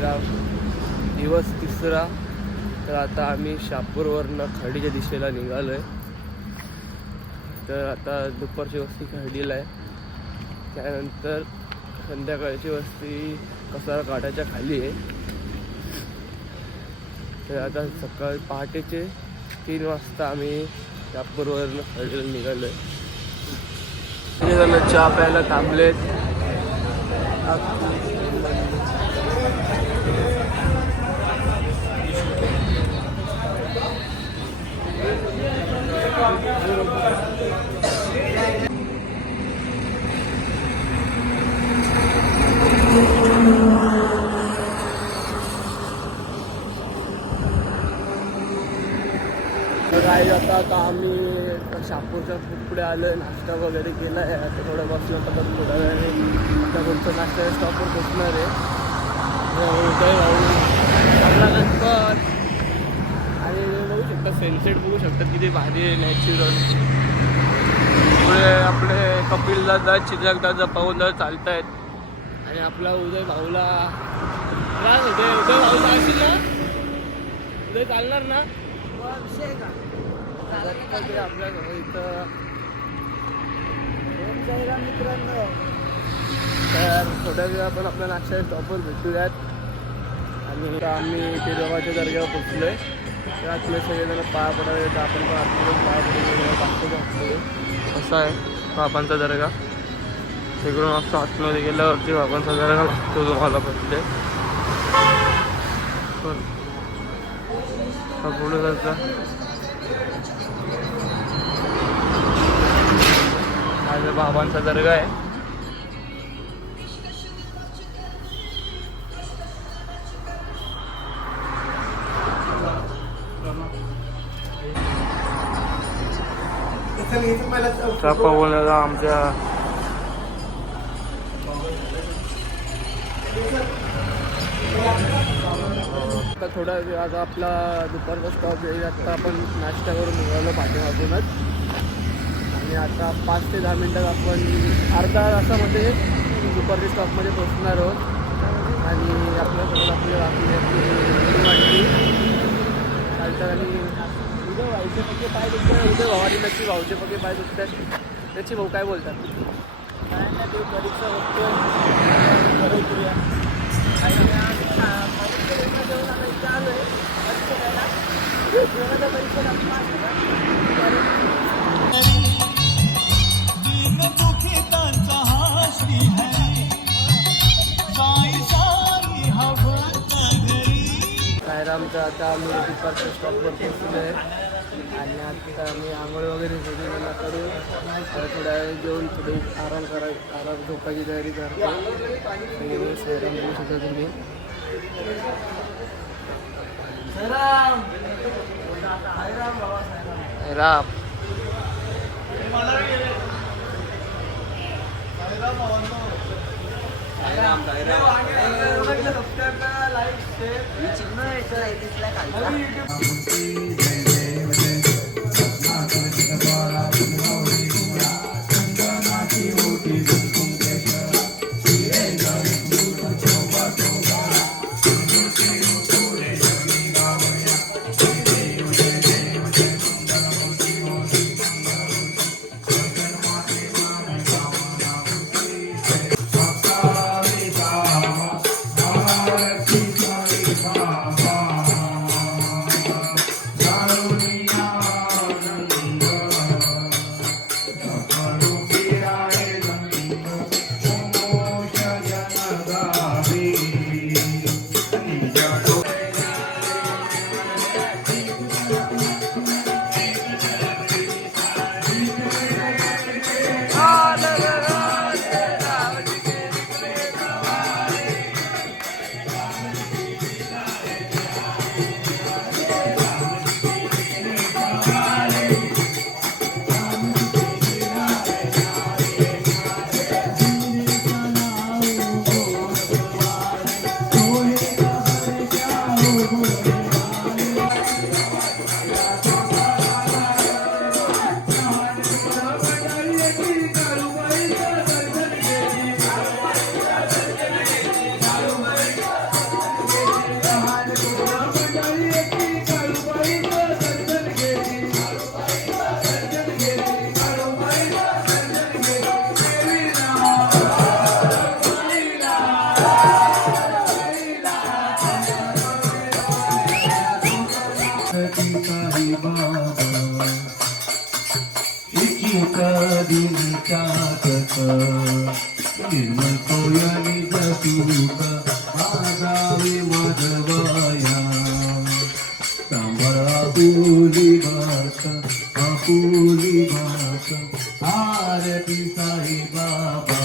साईराम दिवस तिसरा. तर आता आम्ही शापूरवरनं खर्डीच्या दिशेला निघालो आहे तर आता दुपारची वस्ती खर्डीला आहे. त्यानंतर संध्याकाळची वस्ती कसारा काठाच्या खाली आहे. तर आता सकाळी पहाटेचे तीन वाजता आम्ही शापूरवरनं खर्डीला निघालो आहे चहा प्यायला थांबलेत तर काय आता आता आम्ही शापूरच्या पुढे आलो आहे नाश्ता वगैरे केला आहे. आता थोडं बसलं तर थोडा वेळ आता तुमचं नाश्ता स्टॉपवर पोचणार आहे. उदय भाऊ आपला गणपत आणि बघू शकता सनसेट बघू शकता किती भारी आहे नॅचरल पुढे आपले कपिल दादा चिराग दादा पाहून दादा चालत आहेत आणि आपला उदय भाऊला त्रास होते उदय भाऊला असेल ना उदय चालणार ना? हो, विषय का गणपती आपल्यासमोर इथं मित्रांनो तर थोड्या वेळ आपण आपल्या नाश्ता स्टॉपवर भेटूयात. आणि आम्ही ते देवाच्या दर्ग्यावर पोचलो आहे तर आतले सगळेजण पाया पडावे तर आपण पण आतमध्ये पाया पडतो टाकतो असा आहे बाबांचा दर्गा? तिकडून असं आतमध्ये गेल्यावरती बाबांचा दर्गा लागतो तुम्हाला पडते पुढे जायचा. माझ्या बाबांचा दर्गा आहे. आमच्या आता थोडा वेळ आता आपला दुपारचा स्टॉप येईल. आता आपण नाश्ता करून निघालो पाठीमागूनच आणि आता पाच ते दहा मिनटात आपण अर्धा तासामध्ये दुपारच्या स्टॉपमध्ये पोहोचणार आहोत. आणि आपल्यासोबत आपली आपली आपली वाटली चालतात आणि उद्या व्हायचे पक्के पाय दुखतात उद्या भावाची नक्की भाऊचे पक्के पाय दुखतात त्याची भाऊ काय बोलतात? काय नाही ते परीक्षा बघतोय. बरं करूया. आणि परीक्षा बाहेर आता आम्ही दुपारच्या स्टॉपवर पोहोचलो आहे आणि आता आम्ही आंघोळ वगैरे सगळी मला करू थोडा जेवण थोडे आराम करा आराम झोपायची तयारी करतो. आणि सैराम बोलू शकता तुम्ही. राम. मी चिन्ह याच्या राहिलीसला काढला आरती साई बाबा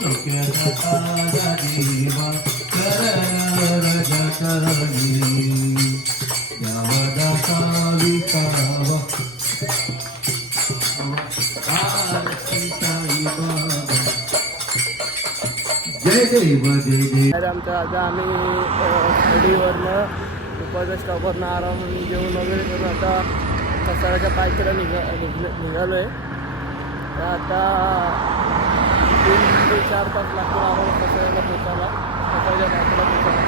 डोक्याचा तारा देवा करण आरती साई बाबा जय देव जय देव आमचं आता आम्ही स्टडीवरनं दुपारच्या स्टॉपवरनं आराम जेवण वगैरे करून आता कसाऱ्याच्या पायथ्याला निघा निघ निघालो आहे तर आता तीन ते चार तास लागतो आम्हाला कसाऱ्याला पोचायला. कसाऱ्याच्या पायथ्याला पोचायला.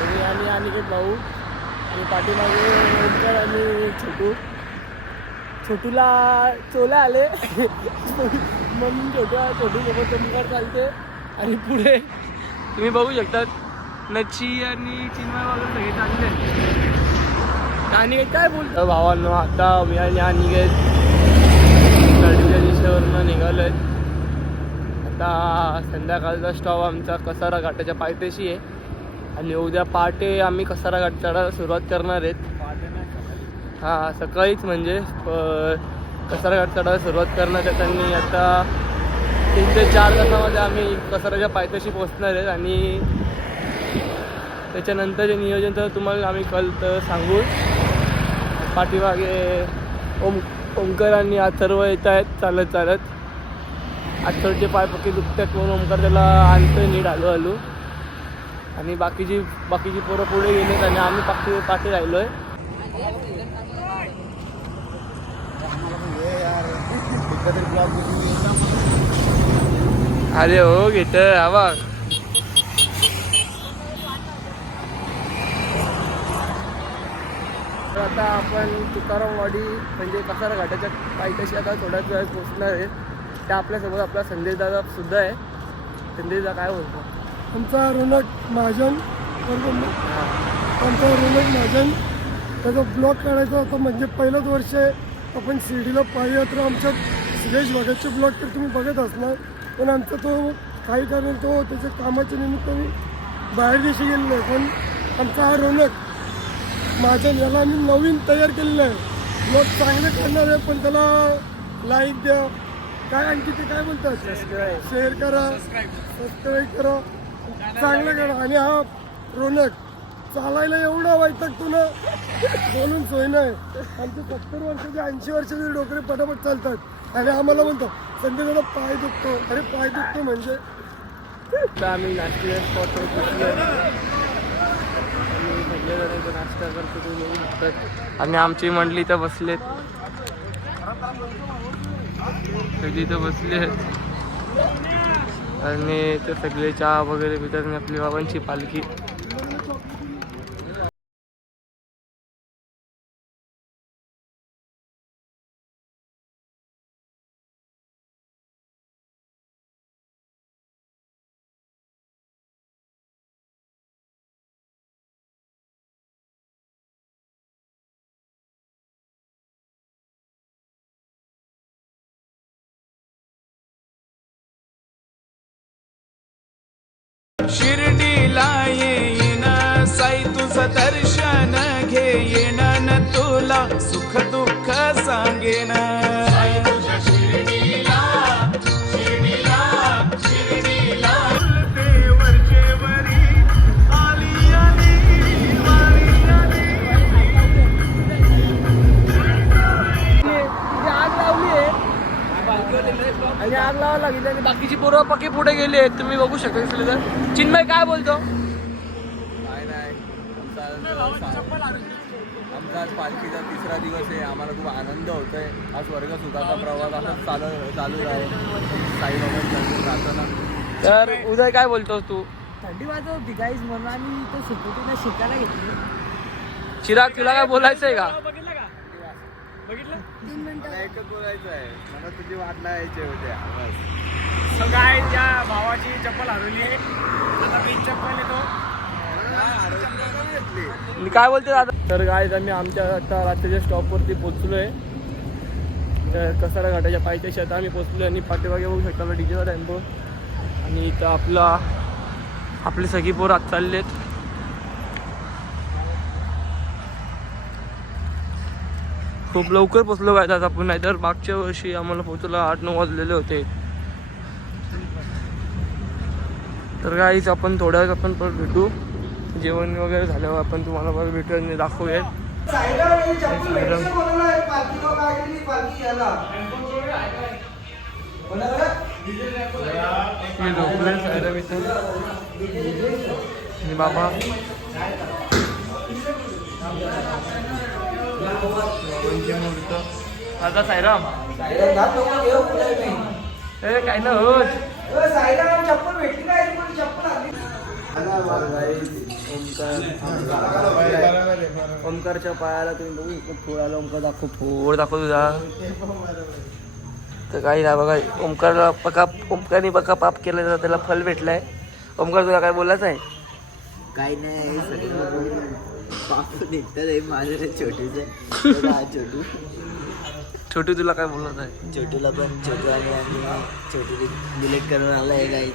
आणि आणि अनिकेत भाऊ आणि पाठीमागे ओमकार आणि छोटू. छोटूला चोले आले. म्हणून छोट्या छोटूसोबत ओमकार चालते. आणि पुढे तुम्ही बघू शकतात नची आणि चिन्मय वगैरे सगळे चालले. आणि काय बोलतो भावांनो आता मी आणि अनिकेत गाडीच्या दिशेवरनं निघालो आहेत आता संध्याकाळचा स्टॉप आमचा कसारा घाटाच्या पायथ्याशी आहे. आणि उद्या पहाटे आम्ही कसारा घाट चढायला सुरुवात करणार आहेत. हां सकाळीच म्हणजे कसारा घाट चढायला सुरुवात करणार आहेत. आणि आता तीन ते चार तासामध्ये आम्ही कसाराच्या पायथ्याशी पोहोचणार आहेत. आणि त्याच्यानंतरचे नियोजन तर तुम्हाला आम्ही कल तर सांगू. पाठीमागे ओम ओमकार आणि अथर्व येत आहेत चालत चालत. अथर्वचे पाय पक्के दुखतात म्हणून ओमकार त्याला आणतोय नीट हलू हलू आणि बाकीची बाकीची पोरं पुढे गेलेत आणि आम्ही पाठी पाठी राहिलो आहे अरे हो घेत आवाज. आता आपण तुकारामवाडी म्हणजे कसारा घाटाच्या पायथ्याशी आता थोड्याच वेळात पोचणार आहे. त्या आपल्यासोबत आपला संदेश दादा सुद्धा आहे. संदेश दादा काय बोलतो? आमचा रोनक महाजन बरोबर ना? आमचा रोनक महाजन त्याचा ब्लॉग काढायचा होता म्हणजे पहिलंच वर्ष आहे. आपण शिर्डीला पाययात्रा आमच्या सुरेश भगतचे ब्लॉग तर तुम्ही बघत असणार. पण आमचा तो काही कारण तो त्याच्या कामाच्या निमित्ताने बाहेर देशी गेलेला आहे. पण आमचा हा रोनक माझ्या याला आम्ही नवीन तयार केलेलं आहे. लोक चांगले करणार आहे पण त्याला लाईक द्या. काय आणखी ते काय म्हणतात शेअर करा. सबस्क्राईब करा. चांगलं करा. आणि हा रोनक चालायला एवढा वैतागतो ना बोलून सोय नाही. आमचे सत्तर वर्षाचे ऐंशी वर्षाचे डोकरे पटापट चालतात. आणि आम्हाला म्हणतो संजय दादा पाय दुखतो. अरे पाय दुखतो म्हणजे? आम्ही नाश्त्याच्या सगळेजण नाश्ता करतो शकतात आणि आमची मंडळी तर बसलेत. सगळी तर बसले आहेत आणि ते सगळे चहा वगैरे पितात आणि आपली बाबांची पालखी. शिर्डीला येईन साई तुझं दर्शन घेईन न तुला सुख दुःख सांगेन पुढे गेली आहेत? तुम्ही बघू शकता असले तर. चिन्मय काय बोलतो? काय नाही. आमचा आज पालखीचा तिसरा दिवस आहे. आम्हाला खूप आनंद होतोय. हा स्वर्ग सुखाचा प्रवास असाच चालू चालू राहो साईबाबांच्या प्रार्थना तर उदय काय बोलतोस तू? थंडी होती काहीच म्हणून आम्ही इथं शिकायला घेतली. चिराग तुला काय बोलायचं आहे का? मला एकच बोलायचं आहे मला तुझी वाट लावायची होत्या सगळ्या त्या भावाची चप्पल हरवली आहे. आता मी चप्पल येतो काय बोलते दादा? तर काय आम्ही आमच्या आता रात्रीच्या स्टॉपवरती पोचलोय तर कसारा घाटाच्या पायथ्याशी आता आम्ही पोचलो आणि पाठीमागे बघू शकता आपला डीजेचा टेम्पो आणि इथं आपला आपले सगळी पोर आत चाललेत. खूप लवकर पोचलो काय आता आपण नाहीतर मागच्या वर्षी आम्हाला पोचलो आठ नऊ वाजलेले होते. तर काहीच आपण थोड्या वेळात आपण परत भेटू. जेवण वगैरे झाल्यावर आपण तुम्हाला परत भेटू आणि दाखवूया मी बाबा. आता सायराम काय ना होत? ओमकार ओमकारच्या पायाला तुम्ही बघू फोड आला ओमकार दाखव फोड दाखव तुझा तर काही नाही बघा ओमकारला बघा ओमकारने बघा पाप केलं तर त्याला फल भेटलंय. ओमकार तुला काय बोलायचं आहे? काही नाही सगळं पाप निघतात आहे माझं छोटूचं छोटू. छोटू तुला काय बोलत आहे? छोटूला पण छोटू आणि छोटू डिलीट करून आला आहे गाईच